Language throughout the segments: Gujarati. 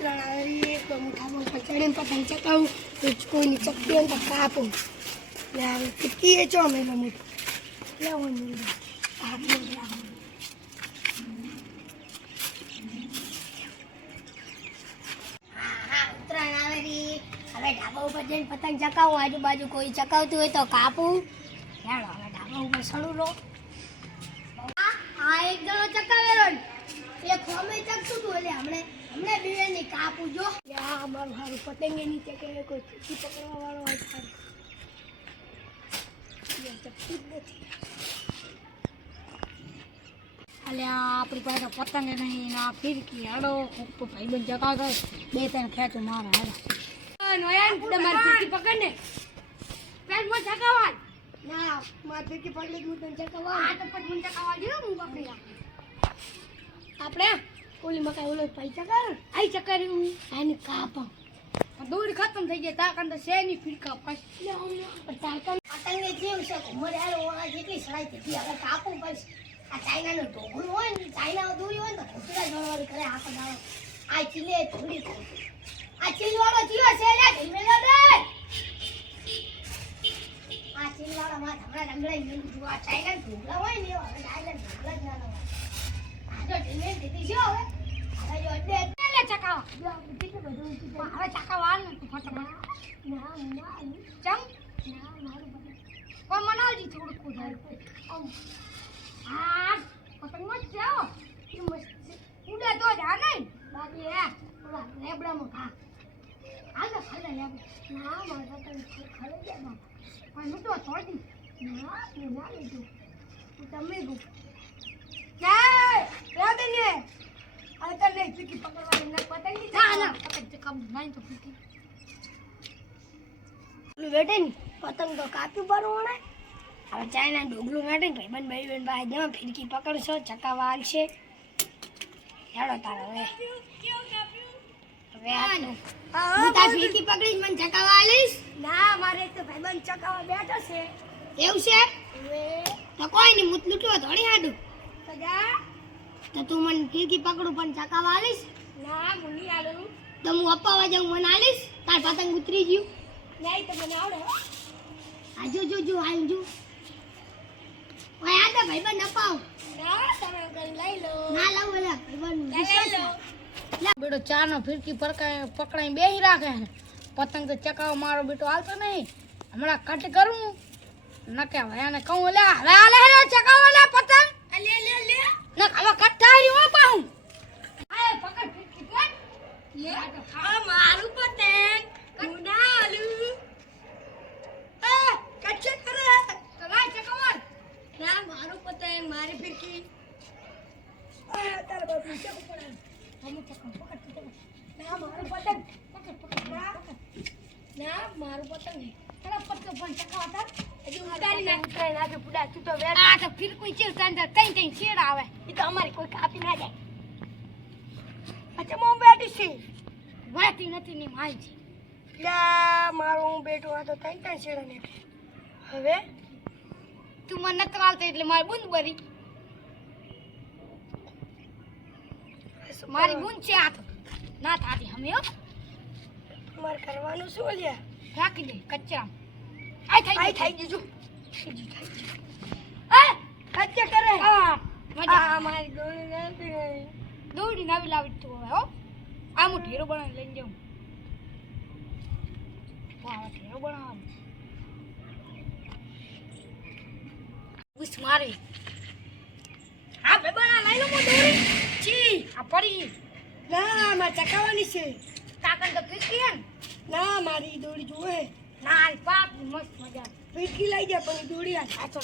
ઉત્તરાયણ આવી તો મુઠામાં ઉપર ચડીને પતંગ ચકાવું તો કોઈની ચકતી હોય તો કાપું એટલે ફિટકી એ ચો મેલો મોટું લેવાનું હાથમાં લાવવાનું ઉત્તરાયણ આવેલી હવે ઢાબા ઉપર જઈને પતંગ ચકાવું આજુબાજુ કોઈ ચકાવતું હોય તો કાપું હેડો હવે ઢાબા ઉપર સડું લો આ એક જણો ચકાવેલો ને એ ખોમે ચકતું હતું એટલે હમણે બીજાની કાપું જો આ અમારું સારું પતંગે નીચે કે કોઈ ચીકી પકડવા વાળો હોય સારું ચકતું જ નથી અલ્યા આપણી પાસે પતંગ નહીં ના ફિરકી હાડો તો ભાઈબંધ જગાવતો બે ત્રણ ખેંચું મારા હાડો નોયાન તમારી ફિરકી પકડ ને પેટમાં જગાવા ના મારી ફિરકી પકડી હું તને જગાવા આ તો પછી મને જગાવા દે હું પકડી રાખું આપણે ઓલી મકાઈ ઓલો પૈસા કર આઈ ચક્કર હું આને કાપા દોડી ખતમ થઈ જાય તાકન તો શેની ફિરકા પછી તાકન પતંગે જેવું છે મને હાલો આ જેટલી સડાઈ હતી હવે કાપું પછી આ ચાઇનાનું ઢોકળું હોય ને ચાઇનામાં દોરી હોય ને તો ઘોસડા જણવાળી કરે આખો દાડો આ ચીલે થોડી આ ચીલવાળો જીવો છે લે ઢીમેલો દે આ ચીલવાળો માં હમણાં રંગડાઈ મેં જો આ ચાઇનાનું ઢોકળા હોય ને હવે ચાઇનાનું ઢોકળા જ ના હોય આ તો ઢીમે દીધી છે હવે જો અડે લે ચકાવા કેટલું બધું હવે ચકાવા ને ફટમાં ના ચમ ના મારું બધું કોઈ મનાવજી થોડું કુદાય આ પતંગ મત જાઓ એ મસ્ત ઉડે તો જા નહીં બાકી હે ઓલા લેબડામાં ખા આજો ખાલે લેબ ના મારા પતંગ ખાલે દે બાપા પણ હું તો છોડી ના હું ના લીધું હું તમે ગો ના રાદે ને આ તો નહીં ફીકી પકડવાની ના પતંગ ની ના ના પતંગ ચકમ નહીં તો ફીકી બેટે ની પતંગ તો કાપી પરવાણે હવે ચાઇના ડોગલું મેટે ભાઈબંધ ભાઈ જેમાં ફિરકી પકડશો ચકાવા આવશે હેડો તારો હવે હું તાર ફિરકી પકડી મને ચકાવા આલીશ ના મારે તો ભાઈબંધ ચકાવા બેઠો છે એવું છે તો કોઈ નહીં મુત લૂટવા ધોળી હાડું તો જા તો તું મને ફિરકી પકડું પણ ચકાવા આલીશ ના ભૂલી આલું તો હું અપાવા જાઉં મને આલીશ તાર પતંગ ઉતરી ગયું નહીં તો મને આવડે આજુ જો હાલ જો ઓય આ તો ભાઈબંધ અપાવ ના તમે કઈ લઈ લો ના લાવ ઓલા ભાઈબંધ લઈ લો બેટો ચાનો ફિરકી પકડાઈ બેહી રાખે પતંગ તો ચકાવ મારો બેટો હાલતો નહીં હમણાં કટ કરું નકે ભાઈને કહું લે હવે આલે રે ચકાવ લે પતંગ લે લે લે ન હવે કટ થાય હું પાઉં આય પકડ ફિરકી પકડ લે આ મારું પતંગ હું ના આલુ એ કટ કરે તો લાય ચકાવ ના મારું પતંગ મારી ફિરકી તારે બાપુ ચક પડે હમ ચક પકડ ના મારું પતંગ પકડ ના મારું પતંગ તારા પતંગ પણ ચકાવતા હજી ઉતારી ના ઉતરાઈ નાખે પુડા તું તો વેર આ તો ફિરકી ચીર સાંજે કઈ છેડ આવે એ તો અમારી કોઈ કાપી ના જાય અચ્છા મો બેઠી છે વાતી નથી ની માઈ છે લા મારું હું બેઠો આ તો કઈ છેડા ને હવે તું મને નત વાલતો એટલે મારી બુંદ ભરી મારી બુંદ છે આ તો ના થાતી હમે હો માર કરવાનું શું લ્યા રાખી દે કચરા આઈ થઈ દીધું એ કચ્ચે કરે હા મજા મારી દોડી નવી લાવી તું હવે હો આ હું ઢેરો બનાવી લઈને જાઉં વાહ ઢેરો બનાવ ઉસ મારે હા બે બના લઈ લો મો દોરી છી આ પડી ના માં ચકાવાની છે તાકન તો ફિરકી હે ના મારી દોરી જોવે ના પાપ મસ્ત મજા ફિરકી લઈ જા પણ દોરી આ સાચો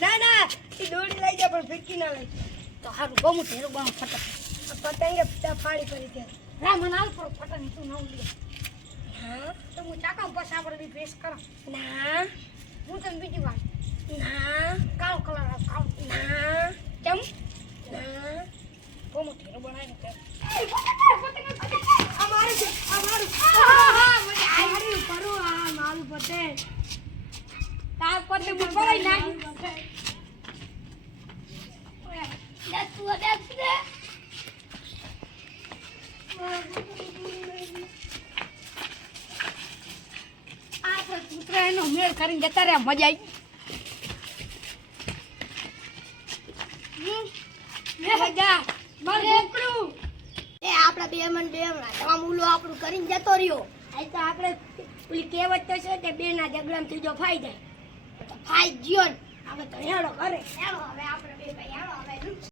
ના ના એ દોરી લઈ જા પણ ફિરકી ના લઈ તો હારું બહુ ઢેરો બનો પતંગે ફાડી પડી કે ના મને આલ પર પતંગ તું ન લે હા તો હું ચાકા બસ આપણે ફેસ કરો ના હું તને બીજી વાત ના કાળો કલર કાળો ના ચમ ના બહુ ઢેરો બનાવી કે અમારું છે અમારું હા મને આરી પરો આ મારું પતે તાર પતે મને પરાઈ નાખી ઓય દસ દે મેળ કરીને જતા રહ્યા મજા આવી મજા મારું છોકરું એ આપડા બે મન બે કામુલો આપણું કરીને જતો રહ્યો આ તો આપણે ઓલી કહેવત તો છે કે બે ના ઝઘડામાં ત્રીજો ફાઈ જાય તો ફાઈ ગયો ને આપણે તો હેડો કરે હેડો હવે આપણે બે ભાઈ હેડો હવે